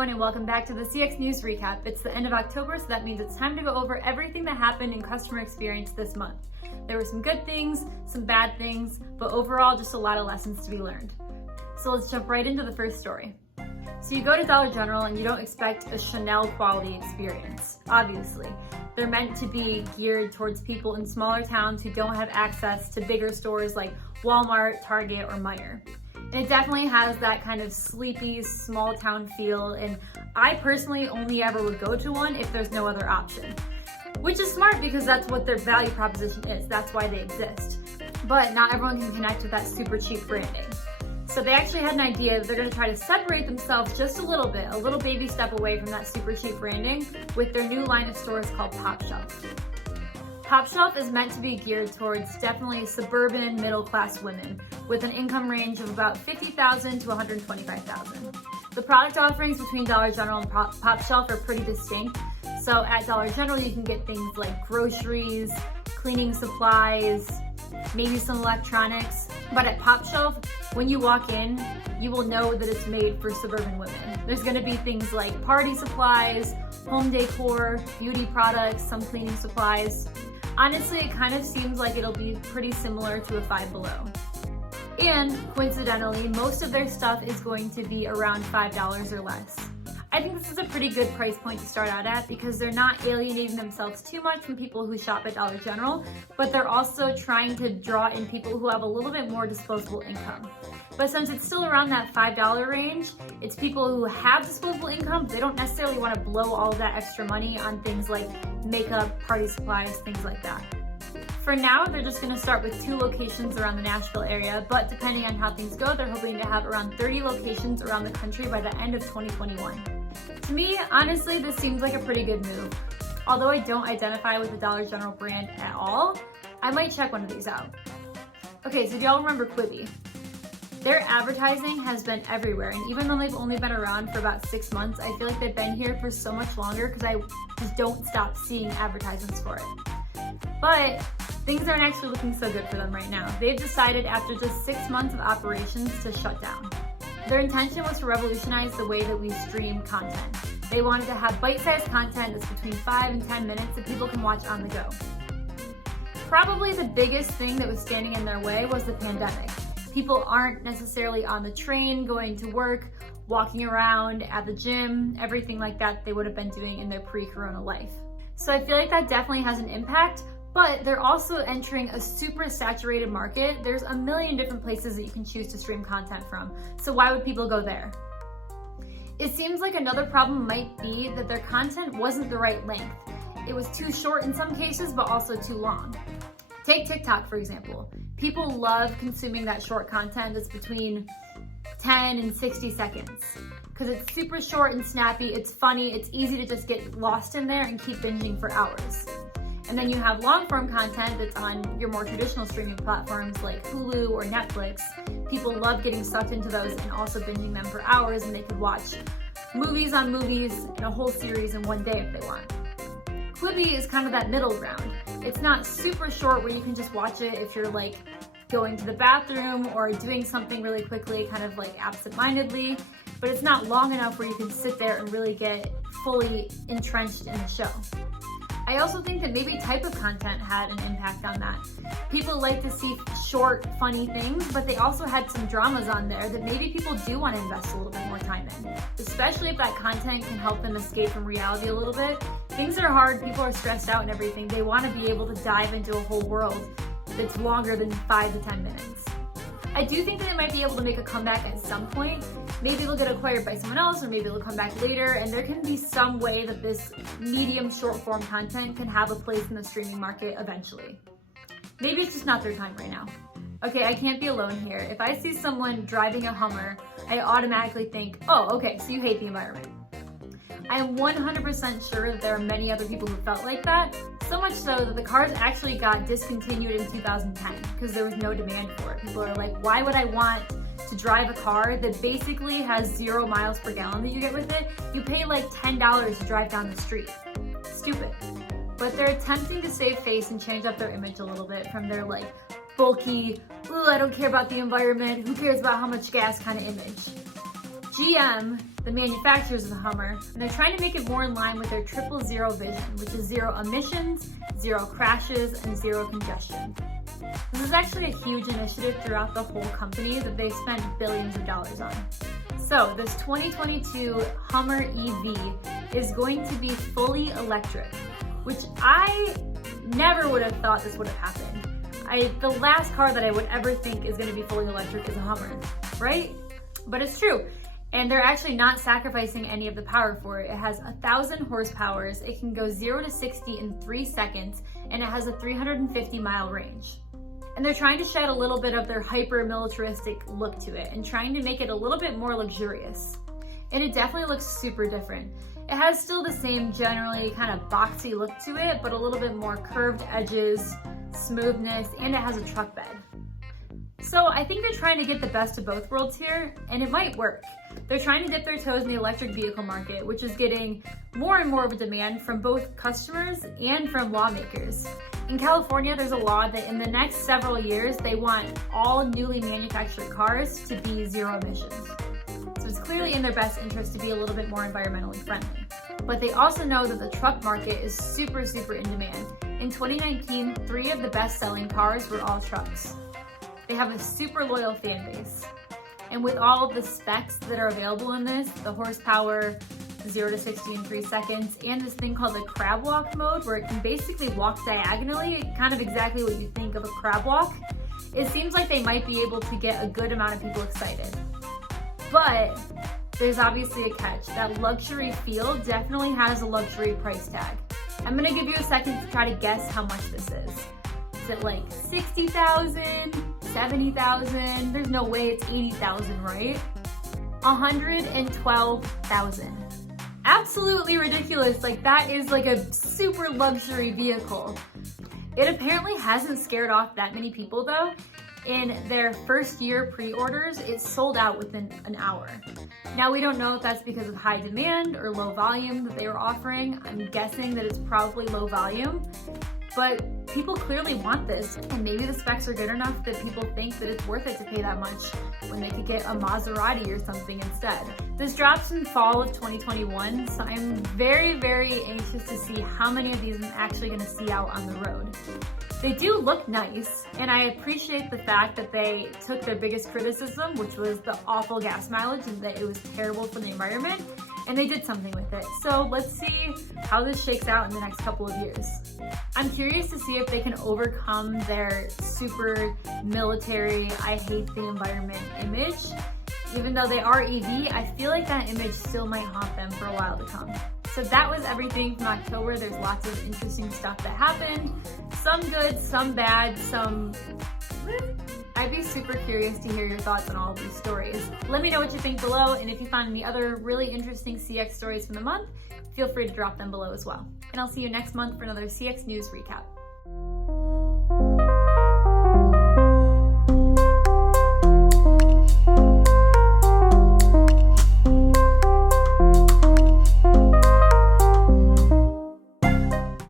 everyone, and welcome back to the CX News Recap. It's the end of October, so that means it's time to go over everything that happened in customer experience this month. There were some good things, some bad things, but overall just a lot of lessons to be learned. So let's jump right into the first story. So you go to Dollar General and you don't expect a Chanel quality experience, obviously. They're meant to be geared towards people in smaller towns who don't have access to bigger stores like Walmart, Target, or Meijer. And it definitely has that kind of sleepy, small town feel, and I personally only ever would go to one if there's no other option. Which is smart because that's what their value proposition is, that's why they exist. But not everyone can connect with that super cheap branding. So they actually had an idea that they're gonna try to separate themselves just a little baby step away from that super cheap branding with their new line of stores called Popshelf. Popshelf is meant to be geared towards definitely suburban middle-class women with an income range of about $50,000 to $125,000. The product offerings between Dollar General and Popshelf are pretty distinct. So at Dollar General, you can get things like groceries, cleaning supplies, maybe some electronics. But at Popshelf, when you walk in, you will know that it's made for suburban women. There's gonna be things like party supplies, home decor, beauty products, some cleaning supplies. Honestly, it kind of seems like it'll be pretty similar to a Five Below. And coincidentally, most of their stuff is going to be around $5 or less. I think this is a pretty good price point to start out at because they're not alienating themselves too much from people who shop at Dollar General, but they're also trying to draw in people who have a little bit more disposable income. But since it's still around that $5 range, it's people who have disposable income, they don't necessarily want to blow all of that extra money on things like makeup, party supplies, things like that. For now, they're just going to start with 2 locations around the Nashville area, but depending on how things go, they're hoping to have around 30 locations around the country by the end of 2021. To me, honestly, this seems like a pretty good move. Although I don't identify with the Dollar General brand at all, I might check one of these out. Okay, so do y'all remember Quibi? Their advertising has been everywhere, and even though they've only been around for about 6 months, I feel like they've been here for so much longer because I just don't stop seeing advertisements for it. But things aren't actually looking so good for them right now. They've decided after just 6 months of operations to shut down. Their intention was to revolutionize the way that we stream content. They wanted to have bite-sized content that's between 5 and 10 minutes that people can watch on the go. Probably the biggest thing that was standing in their way was the pandemic. People aren't necessarily on the train, going to work, walking around, at the gym, everything like that they would have been doing in their pre-corona life. So I feel like that definitely has an impact, but they're also entering a super saturated market. There's a million different places that you can choose to stream content from. So why would people go there? It seems like another problem might be that their content wasn't the right length. It was too short in some cases, but also too long. Take TikTok, for example. People love consuming that short content that's between 10 and 60 seconds because it's super short and snappy, it's funny, it's easy to just get lost in there and keep binging for hours. And then you have long form content that's on your more traditional streaming platforms like Hulu or Netflix. People love getting sucked into those and also binging them for hours, and they could watch movies on movies and a whole series in one day if they want. Quibi is kind of that middle ground. It's not super short where you can just watch it if you're like going to the bathroom or doing something really quickly, kind of like absent-mindedly, but it's not long enough where you can sit there and really get fully entrenched in the show. I also think that maybe type of content had an impact on that. People like to see short, funny things, but they also had some dramas on there that maybe people do want to invest a little bit more time in, especially if that content can help them escape from reality a little bit. Things are hard, people are stressed out and everything. They want to be able to dive into a whole world that's longer than 5 to 10 minutes. I do think that they might be able to make a comeback at some point. Maybe they'll get acquired by someone else, or maybe they'll come back later, and there can be some way that this medium short form content can have a place in the streaming market eventually. Maybe it's just not their time right now. Okay, I can't be alone here. If I see someone driving a Hummer, I automatically think, oh, okay, so you hate the environment. I am 100% sure that there are many other people who felt like that, so much so that the cars actually got discontinued in 2010 because there was no demand for it. People are like, why would I want to drive a car that basically has 0 miles per gallon that you get with it? You pay like $10 to drive down the street. Stupid. But they're attempting to save face and change up their image a little bit from their like bulky, ooh, I don't care about the environment, who cares about how much gas kind of image. GM, the manufacturers of the Hummer, and they're trying to make it more in line with their 000 vision, which is 0 emissions, 0 crashes, and 0 congestion. This is actually a huge initiative throughout the whole company that they've spent billions of dollars on. So this 2022 Hummer EV is going to be fully electric, which I never would have thought this would have happened. The last car that I would ever think is going to be fully electric is a Hummer, right? But it's true. And they're actually not sacrificing any of the power for it. It has 1,000 horsepower, it can go 0 to 60 in 3 seconds, and it has a 350-mile range. And they're trying to shed a little bit of their hyper-militaristic look to it and trying to make it a little bit more luxurious. And it definitely looks super different. It has still the same generally kind of boxy look to it, but a little bit more curved edges, smoothness, and it has a truck bed. So I think they're trying to get the best of both worlds here, and it might work. They're trying to dip their toes in the electric vehicle market, which is getting more and more of a demand from both customers and from lawmakers. In California, there's a law that in the next several years, they want all newly manufactured cars to be 0 emissions. So it's clearly in their best interest to be a little bit more environmentally friendly. But they also know that the truck market is super in demand. In 2019, 3 of the best-selling cars were all trucks. They have a super loyal fan base. And with all of the specs that are available in this, the horsepower, 0 to 60 in 3 seconds, and this thing called the crab walk mode, where it can basically walk diagonally, kind of exactly what you think of a crab walk, it seems like they might be able to get a good amount of people excited. But there's obviously a catch. That luxury feel definitely has a luxury price tag. I'm gonna give you a second to try to guess how much this is. Is it like 60,000, 70,000? There's no way it's 80,000, right? 112,000. Absolutely ridiculous. Like, that is like a super luxury vehicle. It apparently hasn't scared off that many people though. In their first year pre-orders, it sold out within an hour. Now, we don't know if that's because of high demand or low volume that they were offering. I'm guessing that it's probably low volume, but people clearly want this, and maybe the specs are good enough that people think that it's worth it to pay that much when they could get a Maserati or something instead. This drops in fall of 2021, so I'm very anxious to see how many of these I'm actually gonna see out on the road. They do look nice, and I appreciate the fact that they took their biggest criticism, which was the awful gas mileage and that it was terrible for the environment, and they did something with it. So let's see how this shakes out in the next couple of years. I'm curious to see if they can overcome their super military, I hate the environment image. Even though they are EV, I feel like that image still might haunt them for a while to come. So that was everything from October. There's lots of interesting stuff that happened. Some good, some bad, some... I'd be super curious to hear your thoughts on all of these stories. Let me know what you think below, and if you found any other really interesting CX stories from the month, feel free to drop them below as well. And I'll see you next month for another CX News Recap.